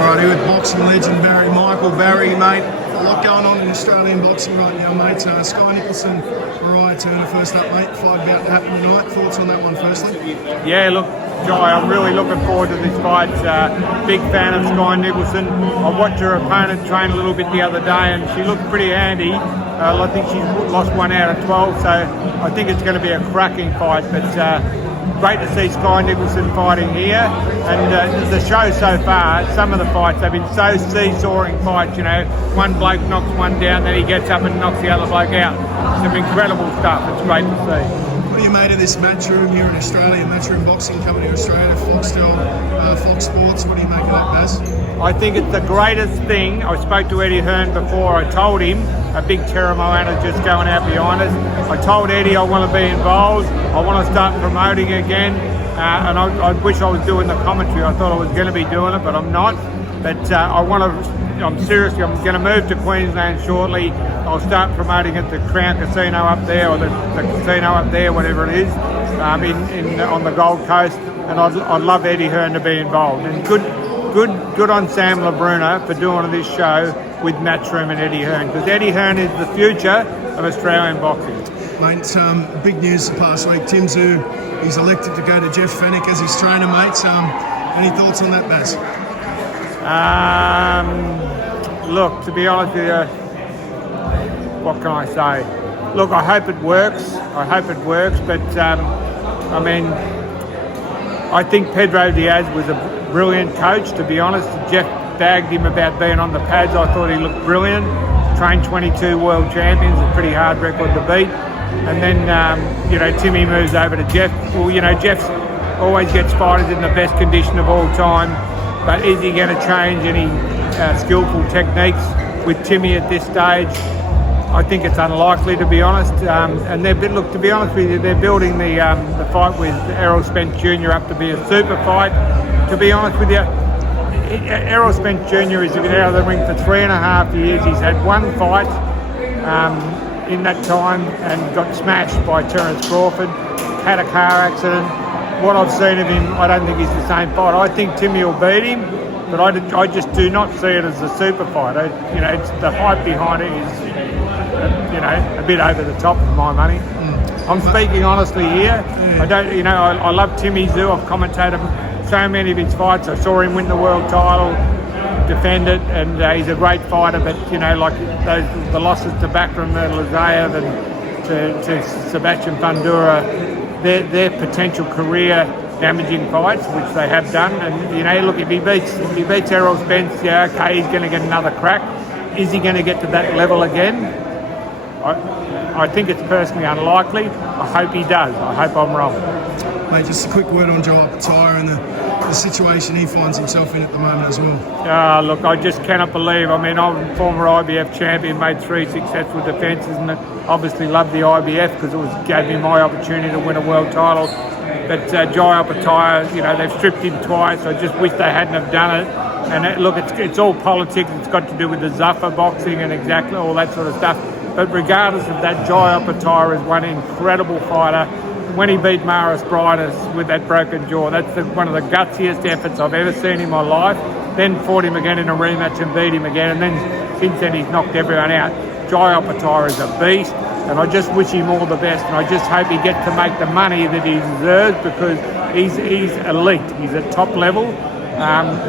Alrighty, with boxing legend Barry Michael. Barry, mate, a lot going on in Australian boxing right now, mate. Sky Nicholson, Mariah Turner, first up, mate. Fight about to happen tonight. Thoughts on that one, firstly? Yeah, look, Jai, I'm really looking forward to this fight. Big fan of Sky Nicholson. I watched her opponent train a little bit the other day, and she looked pretty handy. I think she's lost 1 out of 12, so I think it's going to be a cracking fight. But great to see Sky Nicholson fighting here. And the show so far, some of the fights have been so seesawing fights. You know, one bloke knocks one down, then he gets up and knocks the other bloke out. Some incredible stuff. It's great to see. What do you made of this Matchroom here in Australia? Matchroom Boxing coming to Australia, Foxtel, Fox Sports. What do you make of that, Baz? I think it's the greatest thing. I spoke to Eddie Hearn before. I told him a big Terra Moana just going out behind us. I told Eddie I want to be involved. I want to start promoting again. And I wish I was doing the commentary. I thought I was going to be doing it, but I'm not. But I'm seriously, I'm going to move to Queensland shortly. I'll start promoting at the Crown Casino up there, or the casino up there, whatever it is, on the Gold Coast. And I'd love Eddie Hearn to be involved. And good on Sam LaBruna for doing this show with Matchroom and Eddie Hearn, because Eddie Hearn is the future of Australian boxing. Mate, big news the past week. Tszyu, he's elected to go to Jeff Fenech as his trainer, mate. Any thoughts on that, Baz? Look, to be honest with you, what can I say? Look, I hope it works. But I think Pedro Diaz was a brilliant coach, to be honest. Jeff bagged him about being on the pads. I thought he looked brilliant. Trained 22 world champions, a pretty hard record to beat. And then, Timmy moves over to Jeff. Well, Jeff always gets fighters in the best condition of all time. But is he going to change any skillful techniques with Timmy at this stage? I think it's unlikely, to be honest. To be honest with you, they're building the fight with Errol Spence Jr. up to be a super fight. To be honest with you, Errol Spence Jr. has been out of the ring for 3.5 years. He's had one fight in that time and got smashed by Terence Crawford, had a car accident. What I've seen of him, I don't think he's the same fight. I think Timmy will beat him, but I just do not see it as a super fight. It's the hype behind it is, a bit over the top for my money. I'm speaking honestly here. I love Timmy Tszyu. I've commentated so many of his fights. I saw him win the world title, defend it, and he's a great fighter. But the losses to Bakram Lazayev and to Sebastian Fundura, their potential career damaging fights, which they have done. And look, if he beats Errol Spence, yeah, okay, he's going to get another crack. Is he going to get to that level again? I think it's personally unlikely. I hope he does. I hope I'm wrong. Mate, just a quick word on Joe Opetaia and the situation he finds himself in at the moment as well. Look, I just cannot believe. I'm a former IBF champion, made 3 successful defences, and obviously loved the IBF because it gave me my opportunity to win a world title. But Jai Opetaia, they've stripped him twice. I just wish they hadn't have done it. And look, it's all politics. It's got to do with the Zuffa boxing and exactly all that sort of stuff. But regardless of that, Jai Opetaia is one incredible fighter. When he beat Maris Brynas with that broken jaw, that's one of the gutsiest efforts I've ever seen in my life. Then fought him again in a rematch and beat him again. And then since then, he's knocked everyone out. Jai Opetaia is a beast, and I just wish him all the best. And I just hope he gets to make the money that he deserves, because he's elite. He's at top level.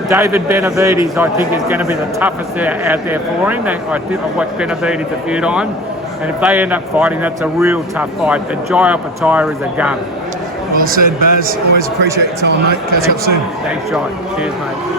David Benavides, I think, is going to be the toughest out there for him. I've watched Benavides a few times, and if they end up fighting, that's a real tough fight. But Jai Opetaia is a gun. Well said, Baz. Always appreciate your time, mate. Catch up soon. Thanks, Jai. Cheers, mate.